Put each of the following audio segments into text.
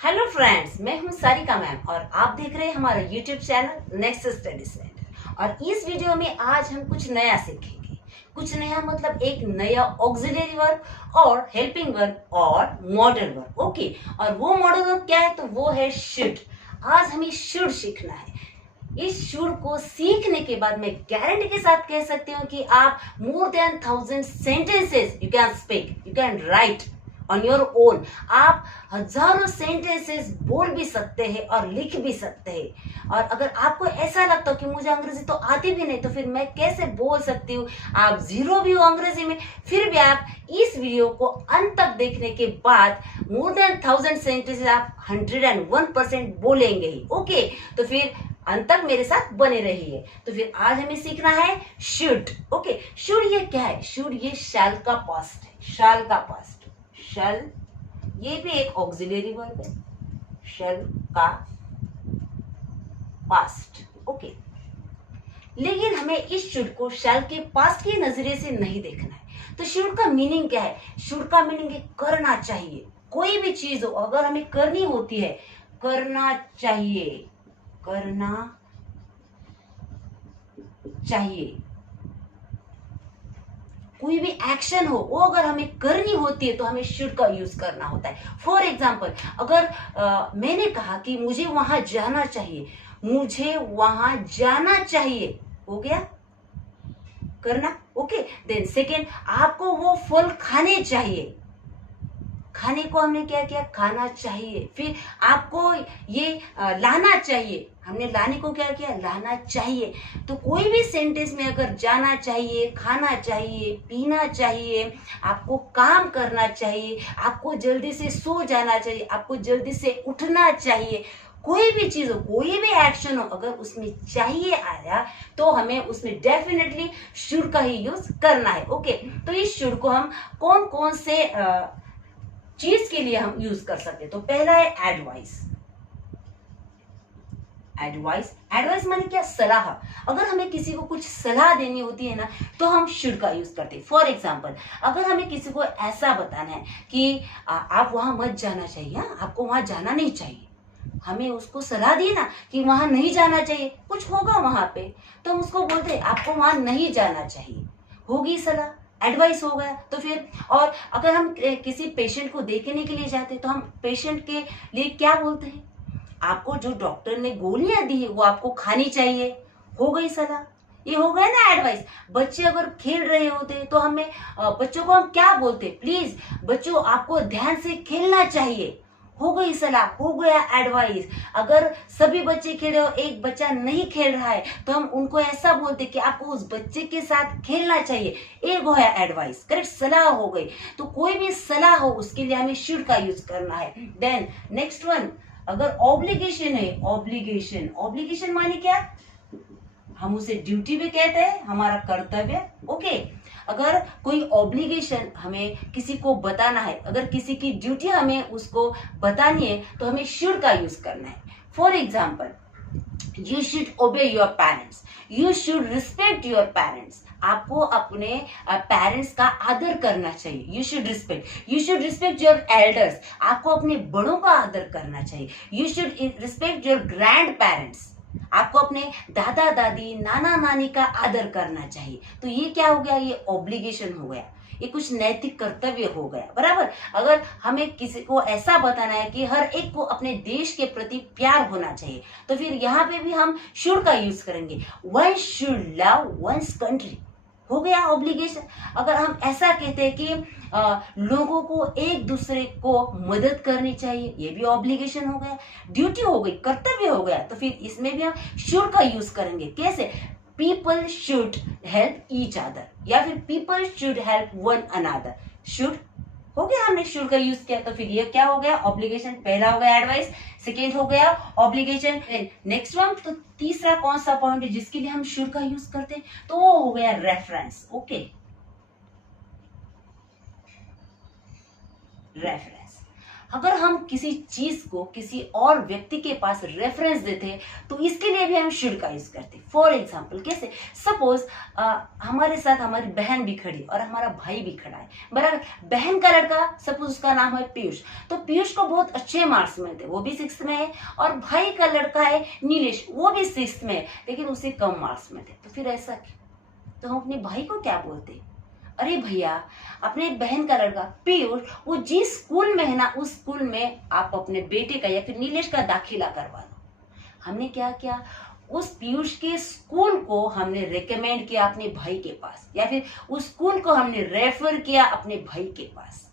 Hello friends, मैं हूं Sarika ma'am और आप देख रहे हैं हमारा YouTube channel next study centre. और इस वीडियो में आज हम कुछ नया सीखेंगे। कुछ नया मतलब एक नया ऑक्सिलरी वर्ब और हेल्पिंग वर्ब और मॉडल वर्ब। ओके, और वो मॉडल वर्ब क्या है? तो वो है शुड। आज हमें शुड सीखना है। इस शुड को सीखने के बाद मैं गारंटी के साथ कह सकती हूँ कि आप more than 1000 sentences you can speak, you can write on your own. आप हजारों सेंटेंसेस बोल भी सकते हैं और लिख भी सकते हैं। और अगर आपको ऐसा लगता हो कि मुझे अंग्रेजी तो आती भी नहीं, तो फिर मैं कैसे बोल सकती हूँ? आप जीरो भी हो अंग्रेजी में, फिर भी आप इस वीडियो को अंत तक देखने के बाद मोर देन 1000 सेंटेंसेस आप 101% बोलेंगे ही। ओके, तो फिर अंत तक मेरे साथ बने रहिए। तो फिर आज हमें सीखना है शुड। ओके, शुड ये क्या है? शुड ये शैल का पास्ट है। शैल का पास्ट, शैल ये भी एक ऑक्सिलरी वर्ब है। शैल का पास्ट। ओके, लेकिन हमें इस शुड को शैल के पास्ट के नजरिए से नहीं देखना है। तो शुड का मीनिंग क्या है? शुड का मीनिंग है करना चाहिए। कोई भी चीज हो अगर हमें करनी होती है, करना चाहिए, करना चाहिए। कोई भी एक्शन हो वो अगर हमें करनी होती है तो हमें शुड का यूज करना होता है। फॉर एग्जाम्पल, अगर मैंने कहा कि मुझे वहां जाना चाहिए, मुझे वहां जाना चाहिए, हो गया करना। ओके, देन सेकेंड, आपको वो फल खाने चाहिए। खाने को हमने क्या किया? खाना चाहिए। फिर आपको ये लाना चाहिए, हमने लाने को क्या किया? लाना चाहिए। तो कोई भी सेंटेंस में अगर जाना चाहिए, खाना चाहिए, पीना चाहिए, आपको काम करना चाहिए, आपको जल्दी से सो जाना चाहिए, आपको जल्दी से उठना चाहिए, कोई भी चीज हो, कोई भी एक्शन हो, अगर उसमें चाहिए आया तो हमें उसमें डेफिनेटली शुड का ही यूज करना है। ओके, तो इस शुड को हम कौन कौन से चीज के लिए हम यूज कर सकते हैं? तो पहला है एडवाइस। एडवाइस, एडवाइस माने क्या? सलाह। अगर हमें किसी को कुछ सलाह देनी होती है ना, तो हम शुड का यूज करते हैं। फॉर एग्जाम्पल, अगर हमें किसी को ऐसा बताना है कि आप वहां मत जाना चाहिए, आपको वहां जाना नहीं चाहिए, हमें उसको सलाह दी ना कि वहां नहीं जाना चाहिए, कुछ होगा वहां पे, तो हम उसको बोलते हैं आपको वहां नहीं जाना चाहिए, होगी सलाह, एडवाइस हो गया। तो फिर और अगर हम किसी पेशेंट को देखने के लिए जाते हैं तो हम पेशेंट के लिए क्या बोलते हैं? आपको जो डॉक्टर ने गोलियां दी है वो आपको खानी चाहिए, हो गई सलाह। ये हो गया ना एडवाइस। बच्चे अगर खेल रहे होते हैं तो हमें बच्चों को हम क्या बोलते हैं? प्लीज बच्चों आपको ध्यान से खेलना चाहिए, हो गई सलाह, हो गया एडवाइस। अगर सभी बच्चे खेल रहे हो, एक बच्चा नहीं खेल रहा है, तो हम उनको ऐसा बोलते कि आपको उस बच्चे के साथ खेलना चाहिए, एक हो गया एडवाइस, करेक्ट, सलाह हो गई। तो कोई भी सलाह हो उसके लिए हमें शुड का यूज करना है। देन नेक्स्ट वन, अगर ऑब्लिगेशन है, ऑब्लिगेशन, ऑब्लिगेशन माने क्या? हम उसे ड्यूटी भी कहते हैं, हमारा कर्तव्य। ओके, अगर कोई ऑब्लिगेशन हमें किसी को बताना है, अगर किसी की ड्यूटी हमें उसको बतानी है, तो हमें शुड का यूज करना है। फॉर एग्जाम्पल, यू शुड ओबे your parents, you should respect your parents. आपको अपने पेरेंट्स का आदर करना चाहिए, you should respect your elders. आपको अपने बड़ों का आदर करना चाहिए, you should respect your grand parents. आपको अपने दादा दादी, नाना नानी का आदर करना चाहिए। तो ये क्या हो गया? ये ऑब्लिगेशन हो गया, ये कुछ नैतिक कर्तव्य हो गया, बराबर। अगर हमें किसी को ऐसा बताना है कि हर एक को अपने देश के प्रति प्यार होना चाहिए, तो फिर यहाँ पे भी हम शुड का यूज करेंगे। One should love one's country, हो गया ऑब्लिगेशन। अगर हम ऐसा कहते हैं कि लोगों को एक दूसरे को मदद करनी चाहिए, ये भी ऑब्लिगेशन हो गया, ड्यूटी हो गई, कर्तव्य हो गया। तो फिर इसमें भी हम शुड का यूज करेंगे। कैसे? People should help each other, या फिर people should help one another. Should हो गया, हमने शुड का यूज किया। तो फिर ये क्या हो गया? ऑब्लिगेशन। पहला हो गया एडवाइस, सेकेंड हो गया ऑब्लिगेशन। नेक्स्ट वन, तो तीसरा कौन सा पॉइंट है जिसके लिए हम शुड का यूज करते हैं? तो वो हो गया रेफरेंस। Okay, reference. अगर हम किसी चीज को किसी और व्यक्ति के पास रेफरेंस देते हैं तो इसके लिए भी हम शुड का यूज करते हैं। फॉर एग्जाम्पल कैसे, सपोज हमारे साथ हमारी बहन भी खड़ी और हमारा भाई भी खड़ा है, बराबर। बहन का लड़का, सपोज उसका नाम है पीयूष, तो पीयूष को बहुत अच्छे मार्क्स मिलते, वो भी 6th में है, और भाई का लड़का है नीलेश, वो भी 6th में है, लेकिन उसे कम मार्क्स मिलते। तो फिर ऐसा क्यों? तो हम अपने भाई को क्या बोलते, अरे भैया, अपने बहन का लड़का पीयूष वो जिस स्कूल में है ना, उस स्कूल में आप अपने बेटे का या फिर नीलेश का दाखिला करवा दो। हमने क्या किया, उस पीयूष के स्कूल को हमने रेकमेंड किया अपने भाई के पास, या फिर उस स्कूल को हमने रेफर किया अपने भाई के पास।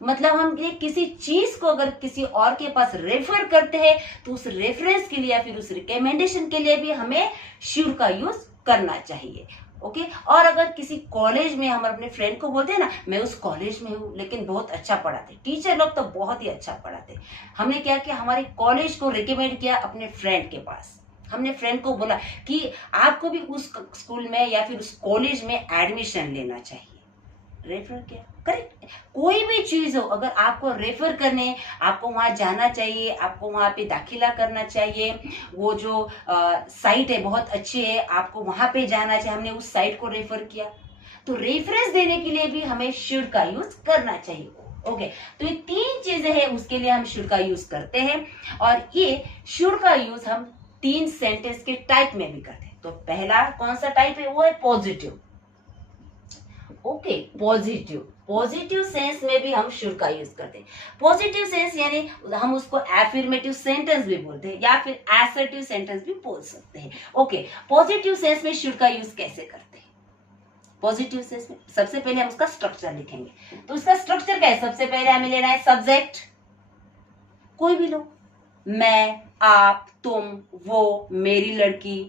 मतलब हम किसी चीज को अगर किसी और के पास रेफर करते हैं तो उस रेफरेंस के लिए या फिर उस रिकमेंडेशन के लिए भी हमें शुड का यूज करना चाहिए। ओके और अगर किसी कॉलेज में हम अपने फ्रेंड को बोलते हैं ना, मैं उस कॉलेज में हूँ लेकिन बहुत अच्छा पढ़ाते, टीचर लोग तो बहुत ही अच्छा पढ़ाते, हमने क्या किया, हमारे कॉलेज को रिकमेंड किया अपने फ्रेंड के पास। हमने फ्रेंड को बोला कि आपको भी उस स्कूल में या फिर उस कॉलेज में एडमिशन लेना चाहिए, रेफर किया। करेक्ट, कोई भी चीज हो, अगर आपको रेफर करने, आपको वहां जाना चाहिए, आपको वहां पे दाखिला करना चाहिए, वो जो साइट है बहुत अच्छी है, आपको वहां पे जाना चाहिए, हमने उस साइट को रेफर किया, तो रेफरेंस देने के लिए भी हमें शुड का यूज करना चाहिए। ओके तो ये 3 चीजें हैं, उसके लिए हम शुड का यूज करते हैं, और ये शुड का यूज हम 3 सेंटेंस के टाइप में भी करते हैं। तो पहला कौन सा टाइप है, वो है पॉजिटिव। ओके पॉजिटिव सेंस में भी हम शुड का यूज करते हैं। पॉजिटिव सेंस यानी हम उसको एफर्मेटिव सेंटेंस भी बोलते हैं या फिर असर्टिव सेंटेंस भी बोल सकते हैं। ओके पॉजिटिव सेंस में शुड का यूज कैसे करते हैं? पॉजिटिव सेंस में सबसे पहले हम उसका स्ट्रक्चर लिखेंगे। तो उसका स्ट्रक्चर क्या है, सबसे पहले हमें लेना है सब्जेक्ट, कोई भी लो, मैं, आप, तुम, वो, मेरी लड़की,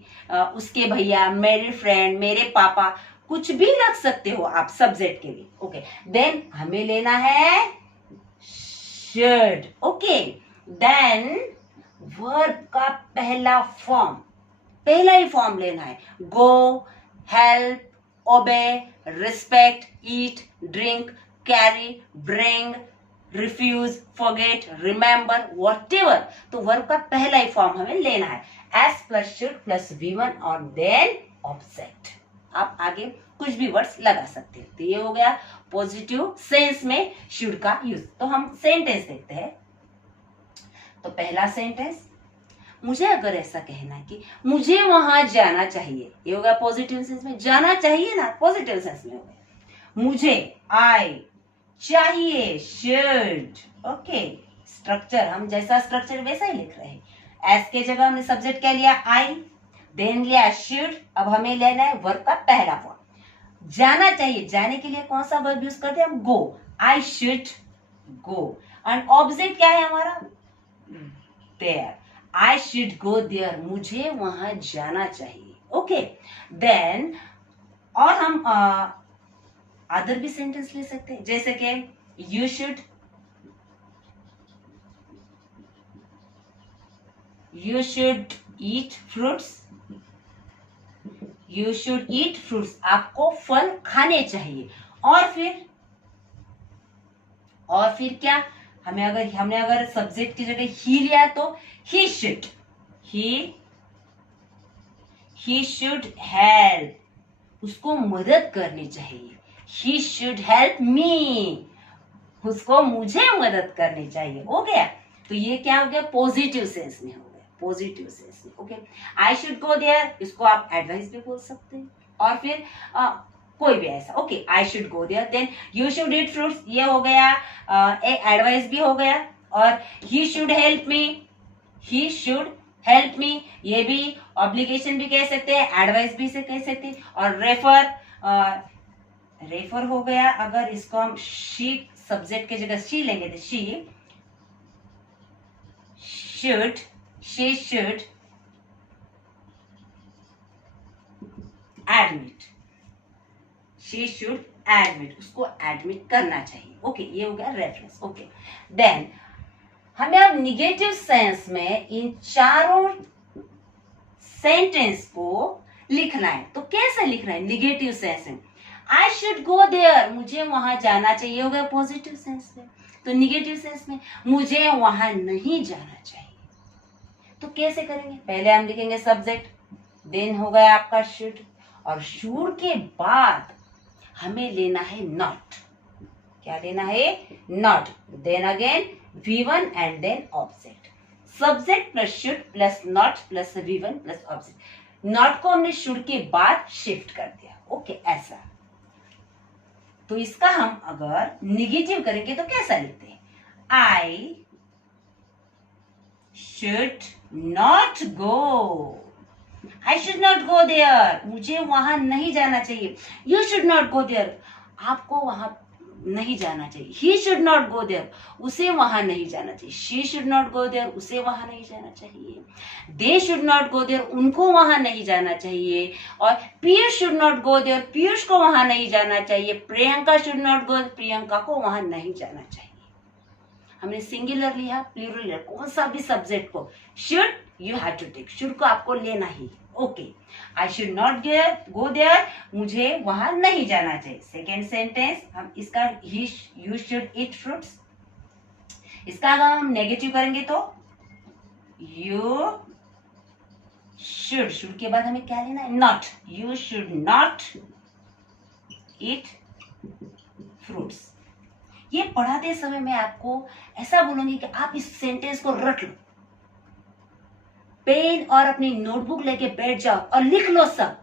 उसके भैया, मेरे फ्रेंड, मेरे पापा, कुछ भी लग सकते हो आप सब्जेक्ट के लिए। ओके देन हमें लेना है शुड। ओके देन वर्ब का पहला फॉर्म, पहला ही फॉर्म लेना है, go, help, obey, respect, eat, drink, carry, bring, refuse, forget, remember, whatever. तो वर्ब का पहला ही फॉर्म हमें लेना है, S plus should plus V1 और देन ऑब्जेक्ट। आप आगे कुछ भी वर्ड्स लगा सकते हैं। तो ये हो गया पॉजिटिव सेंस में शुड का यूज। तो हम सेंटेंस देखते हैं। तो पहला सेंटेंस, मुझे अगर ऐसा कहना है कि मुझे वहां जाना चाहिए, ये होगा पॉजिटिव सेंस में, जाना चाहिए ना, पॉजिटिव सेंस में हो गया। मुझे, आई, चाहिए, शुड। ओके स्ट्रक्चर हम जैसा स्ट्रक्चर वैसा ही लिख रहे हैं। एस के जगह हमने सब्जेक्ट क्या लिया, आई, देन लिया शुड। अब हमें लेना है वर्ब का पहला फॉर्म, जाना चाहिए, जाने के लिए कौन सा वर्ब यूज करते हैं हम, go, I should go. And object क्या है हमारा, there, I should go there, मुझे वहां जाना चाहिए। ओके देन और हम अदर भी सेंटेंस ले सकते हैं, जैसे कि you should, you should eat fruits, you should eat fruits, आपको फल खाने चाहिए। और फिर क्या, हमने अगर सब्जेक्ट की जगह ही लिया तो he should, he should help, उसको मदद करनी चाहिए, he should help me, उसको मुझे मदद करनी चाहिए। हो गया, तो ये क्या हो गया, पॉजिटिव सेंस में हो गया, पॉजिटिव सेंस में। Okay I should go there, इसको आप एडवाइस भी बोल सकते हैं, और फिर कोई भी ऐसा। Okay I should go there, then you should eat fruits, ये हो गया एक एडवाइस भी हो गया, और he should help me, he should help me, ये भी ऑब्लिगेशन भी कह सकते हैं, एडवाइस भी से कह सकते हैं। और रेफर हो गया, अगर इसको हम शी सब्जेक्ट की जगह शी लेंगे तो she should, she should admit, she should admit, उसको एडमिट करना चाहिए। ओके ये हो गया रेफरेंस। ओके देन हमें अब निगेटिव सेंस में इन चारों सेंटेंस को लिखना है। तो कैसे लिखना है निगेटिव सेंस में, आई शुड गो देयर, मुझे वहां जाना चाहिए, हो गया पॉजिटिव सेंस में। तो निगेटिव सेंस में मुझे वहां नहीं जाना चाहिए। तो कैसे करेंगे? पहले हम लिखेंगे सब्जेक्ट, देन हो गया आपका शुड, और शुड के बाद हमें लेना है नॉट। क्या लेना है? Not. Then again V1 and then object. Subject plus should plus not plus V1 plus object. Not को हमने शुड के बाद शिफ्ट कर दिया। ओके, ऐसा। तो इसका हम अगर निगेटिव करेंगे तो कैसा लिखते हैं? आई should not go. I should not go there. मुझे वहां नहीं जाना चाहिए। You should not go there. आपको वहां नहीं जाना चाहिए। He should not go there. उसे वहां नहीं जाना चाहिए। She should not go there. उसे वहां नहीं जाना चाहिए। They should not go there. उनको वहां नहीं जाना चाहिए। और Piyush should not go there. Piyush को वहां नहीं जाना चाहिए। Priyanka should not go. Priyanka को वहां नहीं जाना चाहिए। हमने सिंगुलर लिया, प्लूरल लिया, कौन सा भी सब्जेक्ट को should you have to take, should को आपको लेना ही। Okay, I should not go there, मुझे वहां नहीं जाना चाहिए। सेकेंड सेंटेंस हम इसका यू शुड ईट फ्रूट्स, इसका अगर हम नेगेटिव करेंगे तो यू शुड के बाद हमें क्या लेना है? Not. You should not eat fruits. ये पढ़ाते समय मैं आपको ऐसा बोलूंगी कि आप इस सेंटेंस को रट लो, पेन और अपनी नोटबुक लेके बैठ जाओ और लिख लो सब।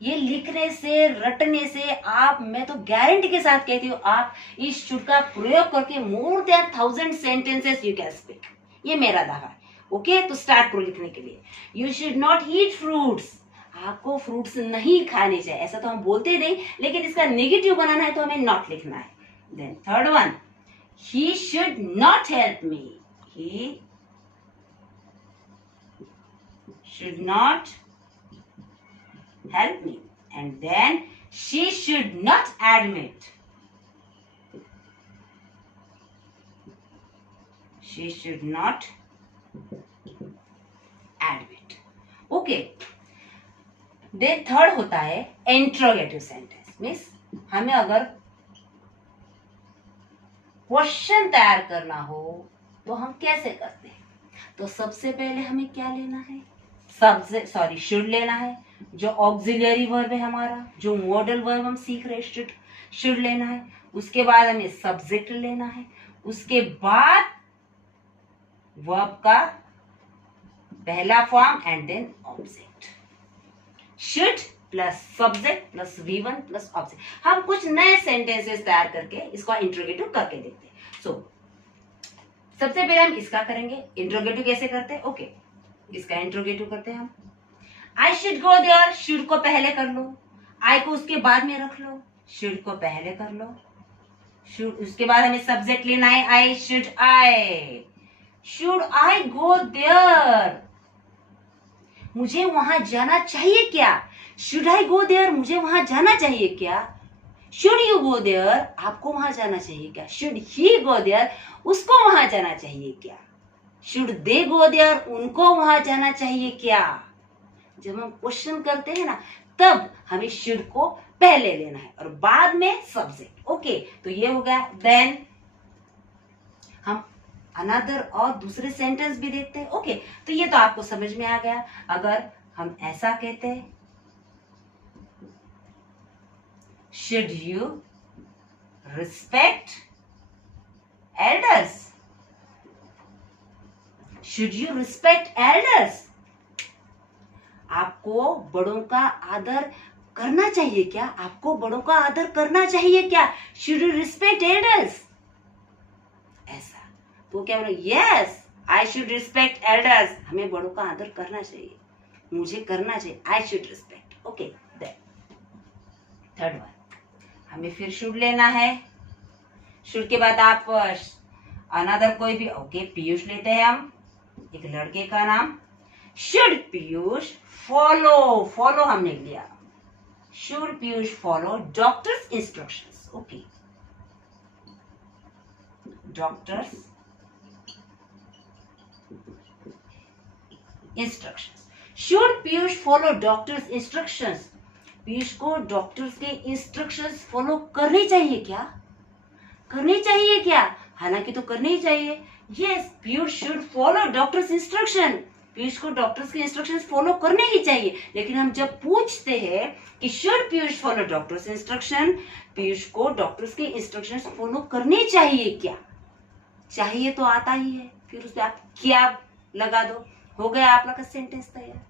ये लिखने से, रटने से आप, मैं तो गारंटी के साथ कहती हूँ, आप इस शुड का प्रयोग करके more than 1000 sentences you can speak. ये मेरा दावा है। ओके, तो स्टार्ट करो लिखने के लिए। You should not eat fruits, आपको फ्रूट्स नहीं खाने चाहिए। ऐसा तो हम बोलते नहीं, लेकिन इसका नेगेटिव बनाना है तो हमें नॉट लिखना है। Then third one, he should not help me. He should not help me. And then she should not admit. She should not admit. Okay. Then third होता है interrogative sentence. Means हमें अगर question तैयार करना हो तो हम कैसे करते हैं? तो सबसे पहले हमें क्या लेना है? शुड लेना है, जो ऑक्सिलरी वर्ब है हमारा, जो मॉडल वर्ब हम सीख रहे हैं, शुड लेना है। उसके बाद हमें सब्जेक्ट लेना है। उसके बाद वर्ब का पहला form and then object. Should plus subject plus V1 plus object. हम कुछ नए सेंटेंसेस तैयार करके इसको इंट्रोगेटिव करके देखते हैं। सबसे पहले हम इसका करेंगे। इंट्रोगेटिव कैसे करते हैं? ओके, इसका इंट्रोगेटिव करते हैं हम। I should go there, should को पहले कर लो, आई को उसके बाद में रख लो, शुड को पहले कर लो। शुड, उसके बाद हमें सब्जेक्ट लेना है। I should I go there, मुझे वहां जाना चाहिए क्या? शुड आई गो देयर, मुझे वहां जाना चाहिए क्या? शुड यू गो देयर, आपको वहां जाना चाहिए क्या? शुड ही गो देयर, उसको वहां जाना चाहिए क्या? शुड दे गो देयर, उनको वहां जाना चाहिए क्या? जब हम क्वेश्चन करते हैं ना, तब हमें शुड को पहले लेना है और बाद में सब्जेक्ट। ओके, तो ये हो गया। देन हम अनदर और दूसरे सेंटेंस भी देखते हैं। ओके, तो ये तो आपको समझ में आ गया। अगर हम ऐसा कहते हैं, should you respect elders? Should you respect elders? आपको बड़ों का आदर करना चाहिए क्या? आपको बड़ों का आदर करना चाहिए क्या? Should you respect elders? ऐसा तो क्या बोलो? Yes, I should respect elders. हमें बड़ों का आदर करना चाहिए, मुझे करना चाहिए। I should respect. Okay, then third one, हमें फिर शुड लेना है। शुड के बाद आप अनदर कोई भी, ओके, पीयूष लेते हैं हम, एक लड़के का नाम। शुड पीयूष फॉलो हमने लिया। Should Piyush follow doctors instructions. Okay, doctors instructions. Should Piyush follow doctors instructions, Piyush को डॉक्टर्स के इंस्ट्रक्शंस फॉलो करनी चाहिए क्या? करनी चाहिए क्या? हालांकि तो करनी ही चाहिए। Yes, Piyush should follow doctors instruction. Piyush को डॉक्टर्स के इंस्ट्रक्शंस फॉलो करने ही चाहिए। लेकिन हम जब पूछते हैं कि should Piyush follow doctors instruction, Piyush को डॉक्टर्स के इंस्ट्रक्शंस फॉलो करने चाहिए क्या? चाहिए तो आता ही है, फिर उसमें आप क्या लगा दो, हो गया आप लोग का सेंटेंस तैयार।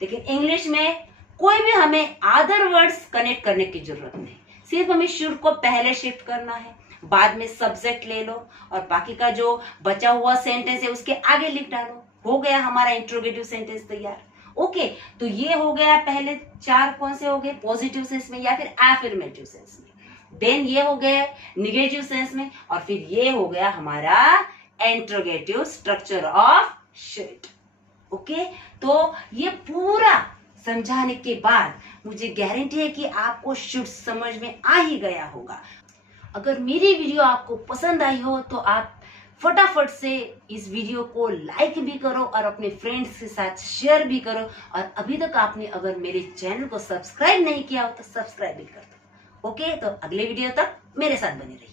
लेकिन इंग्लिश में कोई भी हमें अदर वर्ड्स कनेक्ट करने की जरूरत नहीं, सिर्फ हमें शुड को पहले शिफ्ट करना है, बाद में सब्जेक्ट ले लो और बाकी का जो बचा हुआ सेंटेंस है उसके आगे लिख डालो, हो गया हमारा इंट्रोगेटिव सेंटेंस तैयार। ओके, तो ये हो गया पहले 4 कौन से हो गए, पॉजिटिव सेंस में या फिर एफर्मेटिव सेंस में, देन ये हो गए निगेटिव सेंस में, और फिर ये हो गया हमारा interrogative structure of should. Okay, तो ये पूरा समझाने के बाद मुझे गारंटी है कि आपको शुड समझ में आ ही गया होगा। अगर मेरी वीडियो आपको पसंद आई हो तो आप फटाफट से इस वीडियो को लाइक भी करो और अपने फ्रेंड्स के साथ शेयर भी करो, और अभी तक आपने अगर मेरे चैनल को सब्सक्राइब नहीं किया हो तो सब्सक्राइब भी कर दो। ओके, तो अगले वीडियो तक मेरे साथ बने रहिए।